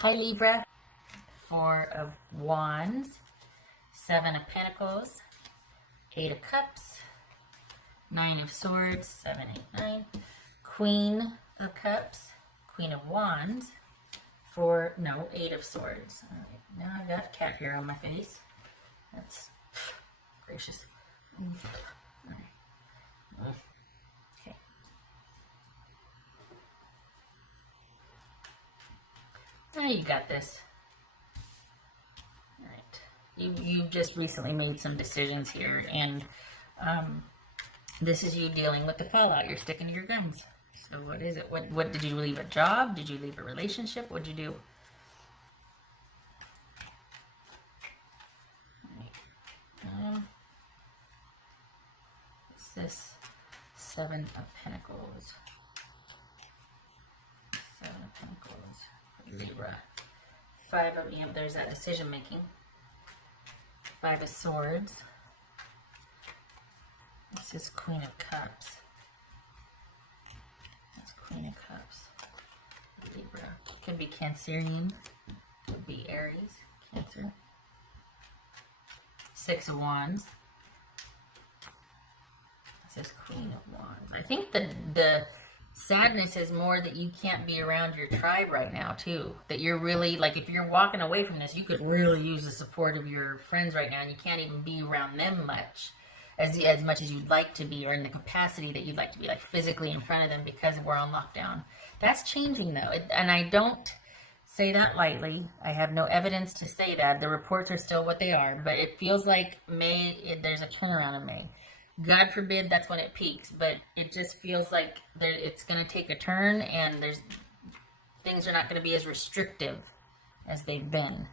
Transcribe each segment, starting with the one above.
Hi Libra, Four of Wands, Seven of Pentacles, Eight of Cups, Nine of Swords, 7, 8, 9, Queen of Cups, Queen of Wands, Eight of Swords. All right, now I've got a cat hair on my face. That's gracious. All right. Okay. Now you got this. All right. You've just recently made some decisions here, and this is you dealing with the fallout. You're sticking to your guns. So what is it? What did you leave a job? Did you leave a relationship? What did you do? What's this? Seven of Pentacles. Seven of Pentacles. Libra. Five of, there's that decision making. Five of Swords. This is Queen of Cups. That's Queen of Cups. Libra. Could be Cancerian. Could be Aries. Cancer. Six of Wands. This is Queen of Wands. I think the sadness is more that you can't be around your tribe right now too. That you're really, like, if you're walking away from this, you could really use the support of your friends right now, and you can't even be around them much. As much as you'd like to be, or in the capacity that you'd like to be, like physically in front of them, because we're on lockdown. That's changing though, and I don't say that lightly. I have no evidence to say that. The reports are still what they are, but it feels like there's a turnaround in May. God forbid that's when it peaks, but it just feels like it's going to take a turn, and things are not going to be as restrictive as they've been.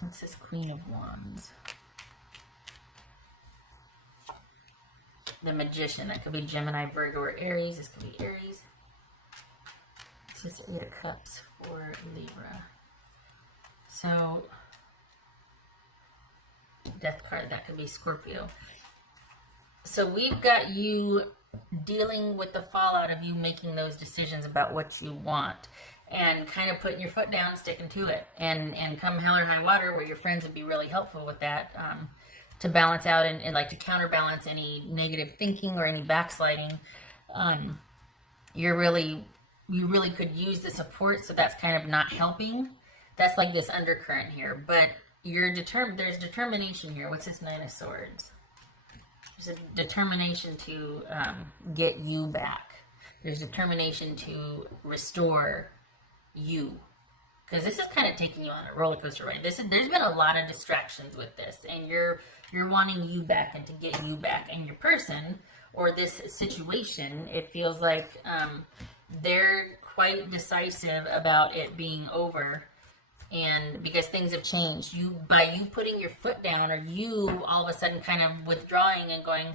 What's this Queen of Wands? The Magician. That could be Gemini, Virgo, or Aries. This could be Aries. This is Eight of Cups for Libra. So, Death card, that could be Scorpio. So we've got you dealing with the fallout of you making those decisions about what you want, and kind of putting your foot down, sticking to it, and come hell or high water, where your friends would be really helpful with that, to balance out and like to counterbalance any negative thinking or any backsliding. You really could use the support, so that's kind of not helping. That's like this undercurrent here, but you're determined. There's determination here. What's this Nine of Swords? There's a determination to get you back. There's determination to restore you, because this is kind of taking you on a roller coaster ride. There's been a lot of distractions with this, and you're wanting you back and to get you back. And your person, or this situation, it feels like they're quite decisive about it being over. And because things have changed, by you putting your foot down, or you all of a sudden kind of withdrawing and going,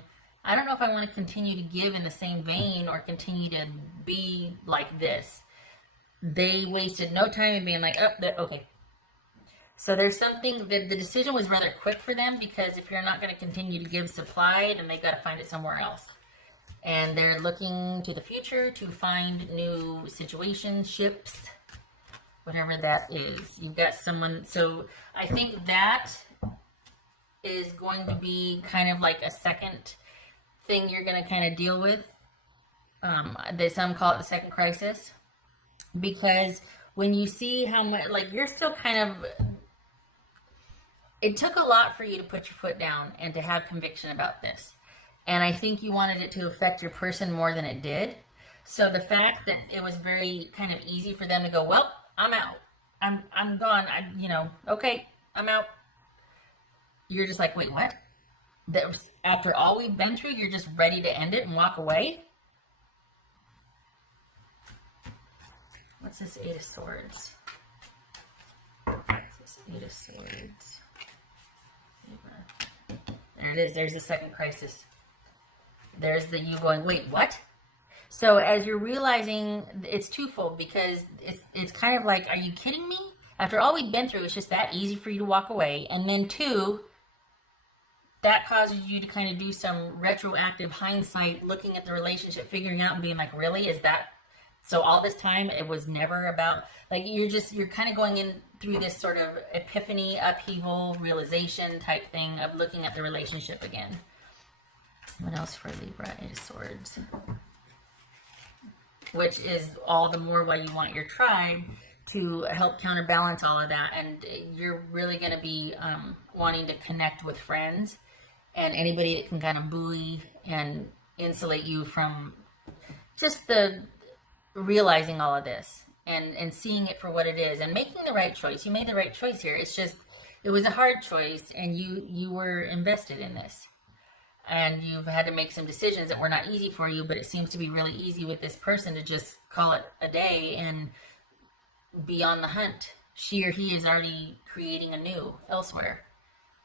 I don't know if I want to continue to give in the same vein or continue to be like this. They wasted no time in being like, oh, okay. So there's something that the decision was rather quick for them, because if you're not going to continue to give supply, then they've got to find it somewhere else. And they're looking to the future to find new situationships, whatever that is. You've got someone, so I think that is going to be kind of like a second thing you're going to kind of deal with. Some call it the second crisis, because when you see how much, like, you're still kind of, it took a lot for you to put your foot down and to have conviction about this. And I think you wanted it to affect your person more than it did. So the fact that it was very kind of easy for them to go, well, I'm out. I'm gone. Okay, I'm out. You're just like, wait, what? After all we've been through, you're just ready to end it and walk away? What's this Eight of Swords? What's this Eight of Swords? There it is. There's the second crisis. There's the you going, wait, what? So as you're realizing, it's twofold, because it's kind of like, are you kidding me? After all we've been through, it's just that easy for you to walk away. And then two, that causes you to kind of do some retroactive hindsight, looking at the relationship, figuring out and being like, really? Is that So all this time, it was never about, like, you're kind of going in through this sort of epiphany, upheaval, realization type thing of looking at the relationship again. What else for Libra? Eight of Swords. Which is all the more why you want your tribe to help counterbalance all of that. And you're really going to be wanting to connect with friends and anybody that can kind of buoy and insulate you from just the realizing all of this and seeing it for what it is and making the right choice. You made the right choice here. It's just, it was a hard choice, and you were invested in this. And you've had to make some decisions that were not easy for you, but it seems to be really easy with this person to just call it a day and be on the hunt. She or he is already creating anew elsewhere,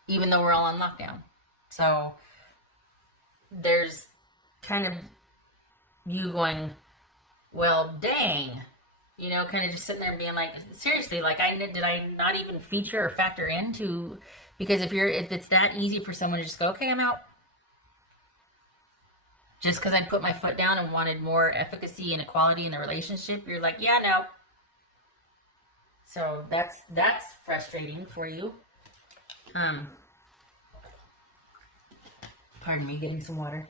even though we're all on lockdown. So there's kind of you going, well, dang, you know, kind of just sitting there being like, seriously, like, did I not even feature or factor into, because if it's that easy for someone to just go, okay, I'm out. Just because I put my foot down and wanted more efficacy and equality in the relationship, you're like, yeah, no. So that's frustrating for you. Pardon me, getting some water.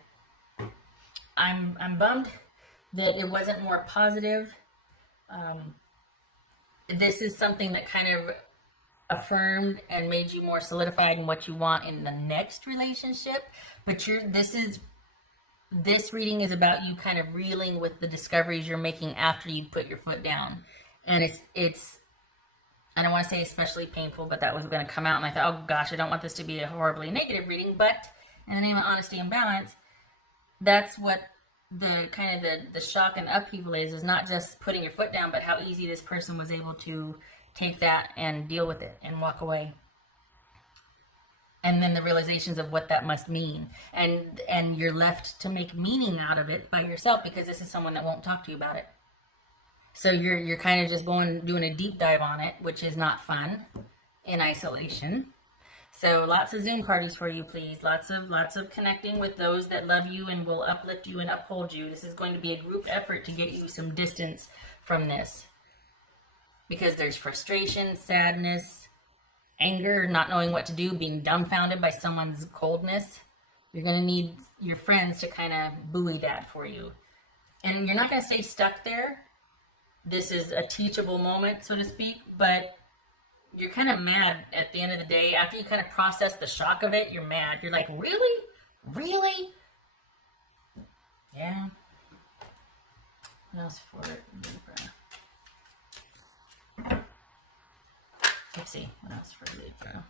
I'm bummed that it wasn't more positive. This is something that kind of affirmed and made you more solidified in what you want in the next relationship. But this reading is about you kind of reeling with the discoveries you're making after you put your foot down. And it's I don't want to say especially painful, but that was going to come out. And I thought, oh gosh, I don't want this to be a horribly negative reading. But in the name of honesty and balance, that's what the kind of the shock and upheaval is not just putting your foot down, but how easy this person was able to take that and deal with it and walk away. And then the realizations of what that must mean. And you're left to make meaning out of it by yourself, because this is someone that won't talk to you about it. So you're kind of just doing a deep dive on it, which is not fun in isolation. So lots of Zoom parties for you, please. Lots of connecting with those that love you and will uplift you and uphold you. This is going to be a group effort to get you some distance from this. Because there's frustration, sadness, anger, not knowing what to do, being dumbfounded by someone's coldness. You're going to need your friends to kind of buoy that for you. And you're not going to stay stuck there. This is a teachable moment, so to speak, but you're kind of mad at the end of the day. After you kind of process the shock of it, you're mad. You're like, really? Really? Yeah. What else for Libra? Let's see. What else for Libra?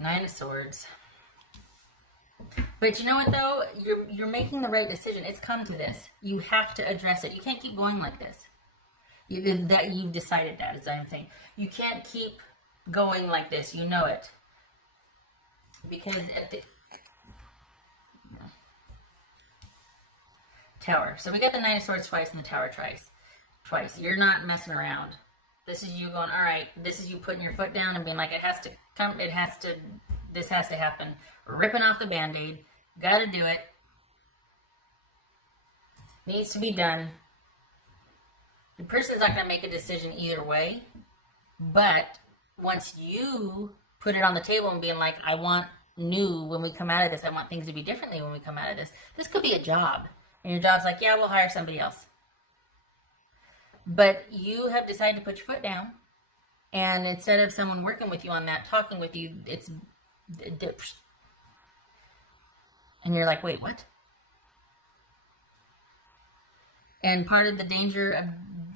Nine of Swords. But you know what, though? You're making the right decision. It's come to this. You have to address it. You can't keep going like this. You've decided that, is what I'm saying. You can't keep going like this. You know it. Because at the Tower. So we got the Nine of Swords twice and the Tower twice. You're not messing around. This is you going, all right, this is you putting your foot down and being like, it has to come, this has to happen. Ripping off the Band-Aid. Gotta do it. Needs to be done. The person's not gonna make a decision either way, but once you put it on the table and being like, I want new when we come out of this, I want things to be differently when we come out of this. This could be a job. And your job's like, yeah, we'll hire somebody else. But you have decided to put your foot down. And instead of someone working with you on that, talking with you, it's dipped. And you're like, wait, what? And part of the danger of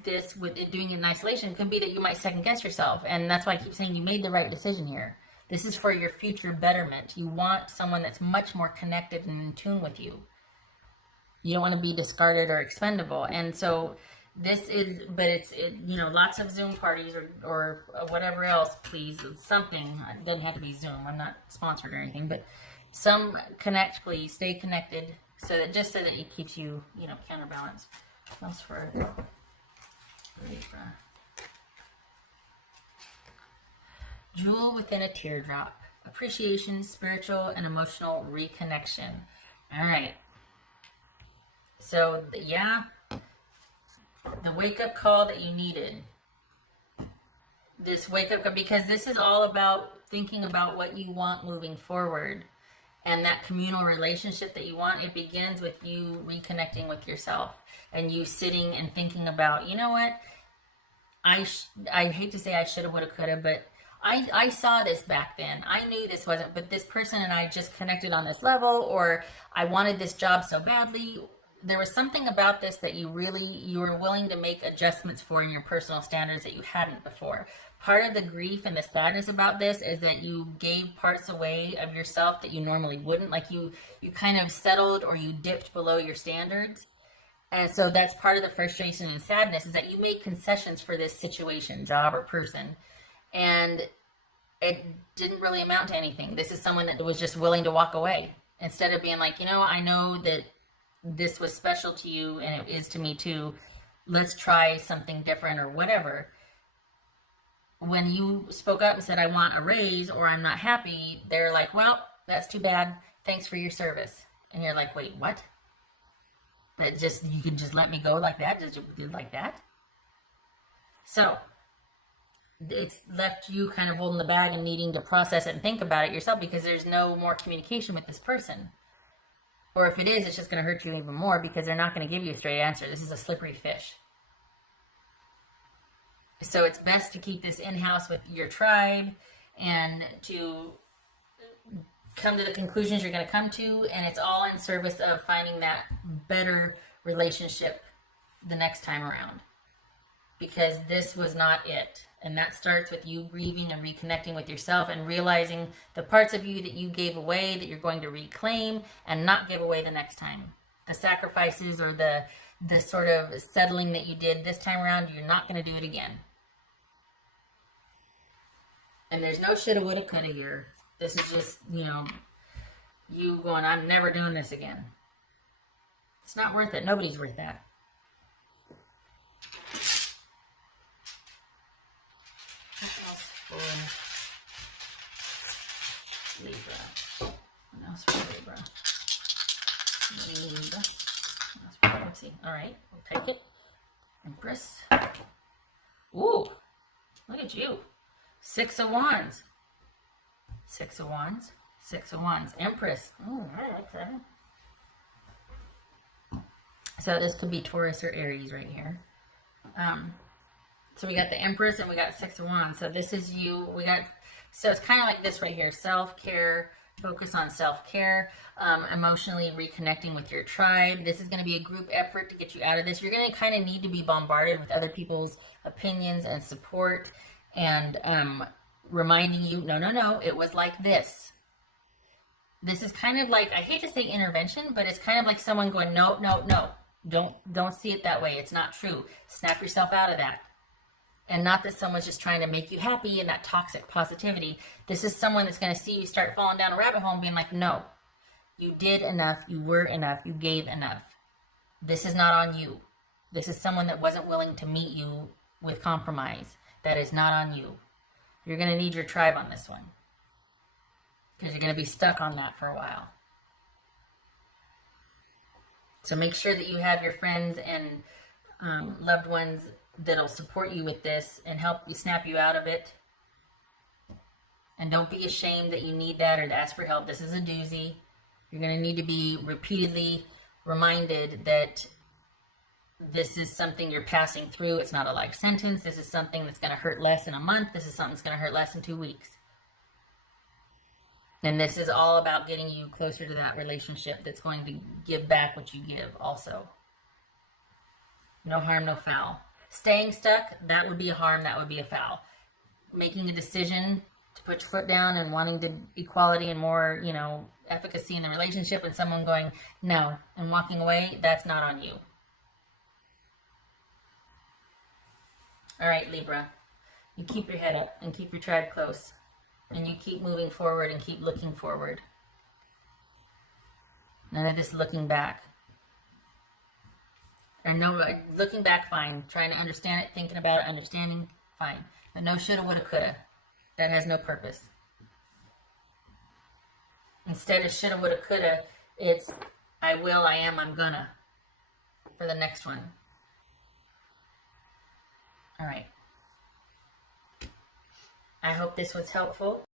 this, with it doing it in isolation, could be that you might second guess yourself. And that's why I keep saying you made the right decision here. This is for your future betterment. You want someone that's much more connected and in tune with you. You don't want to be discarded or expendable. And so this is, but it's lots of Zoom parties or whatever else, please. Something. It doesn't have to be Zoom. I'm not sponsored or anything, but some connect, please. Stay connected so that it keeps you, counterbalanced. What else for Libra? Jewel within a teardrop. appreciation, spiritual, and emotional reconnection. All right. So, yeah, the wake-up call that you needed. This wake-up call, because this is all about thinking about what you want moving forward. And that communal relationship that you want, it begins with you reconnecting with yourself. And you sitting and thinking about, you know what? I hate to say I shoulda, woulda, coulda, but I saw this back then. I knew this wasn't, but this person and I just connected on this level, or I wanted this job so badly. There was something about this that you were willing to make adjustments for in your personal standards that you hadn't before. Part of the grief and the sadness about this is that you gave parts away of yourself that you normally wouldn't. Like you kind of settled or you dipped below your standards. And so that's part of the frustration and sadness, is that you made concessions for this situation, job, or person. And it didn't really amount to anything. This is someone that was just willing to walk away. Instead of being like, you know, I know that this was special to you and it is to me too. Let's try something different or whatever. When you spoke up and said, I want a raise or I'm not happy, they're like, well, that's too bad. Thanks for your service. And you're like, wait, what? That you can just let me go like that? Just like that? So it's left you kind of holding the bag and needing to process it and think about it yourself, because there's no more communication with this person. Or if it is, it's just going to hurt you even more, because they're not going to give you a straight answer. This is a slippery fish. So it's best to keep this in-house with your tribe and to come to the conclusions you're going to come to, and it's all in service of finding that better relationship the next time around, because this was not it. And that starts with you grieving and reconnecting with yourself and realizing the parts of you that you gave away that you're going to reclaim and not give away the next time. The sacrifices or the sort of settling that you did this time around, you're not going to do it again. And there's no shoulda, woulda, coulda here. This is just, you going, I'm never doing this again. It's not worth it. Nobody's worth that. What else for Libra? Let's see. All right, we'll take it. Empress. Ooh, look at you. 6 of Wands. 6 of Wands. 6 of Wands. Empress. Oh, I like that. So this could be Taurus or Aries right here. So we got the Empress and we got 6 of Wands. So this is you. So it's kind of like this right here. Self-care. Focus on self-care. Emotionally reconnecting with your tribe. This is going to be a group effort to get you out of this. You're going to kind of need to be bombarded with other people's opinions and support, and reminding you, no, it was like this. This is kind of like, I hate to say intervention, but it's kind of like someone going, no. Don't see it that way. It's not true. Snap yourself out of that. And not that someone's just trying to make you happy and that toxic positivity. This is someone that's going to see you start falling down a rabbit hole and being like, no, you did enough. You were enough. You gave enough. This is not on you. This is someone that wasn't willing to meet you with compromise. That is not on you. You're going to need your tribe on this one, because you're going to be stuck on that for a while. So make sure that you have your friends and loved ones that'll support you with this and help you snap you out of it. And don't be ashamed that you need that or to ask for help. This is a doozy. You're going to need to be repeatedly reminded that this is something you're passing through. It's not a life sentence. This is something that's going to hurt less in a month. This is something that's going to hurt less in 2 weeks. And this is all about getting you closer to that relationship that's going to give back what you give also. No harm, no foul. Staying stuck, that would be a harm, that would be a foul. Making a decision to put your foot down and wanting to equality and more, efficacy in the relationship, and someone going, no, and walking away, that's not on you. All right, Libra, you keep your head up and keep your tribe close. And you keep moving forward and keep looking forward. None of this looking back. Or no, looking back, fine. Trying to understand it, thinking about it, understanding, fine. But no shoulda, woulda, coulda. That has no purpose. Instead of shoulda, woulda, coulda, it's I will, I am, I'm gonna for the next one. All right. I hope this was helpful.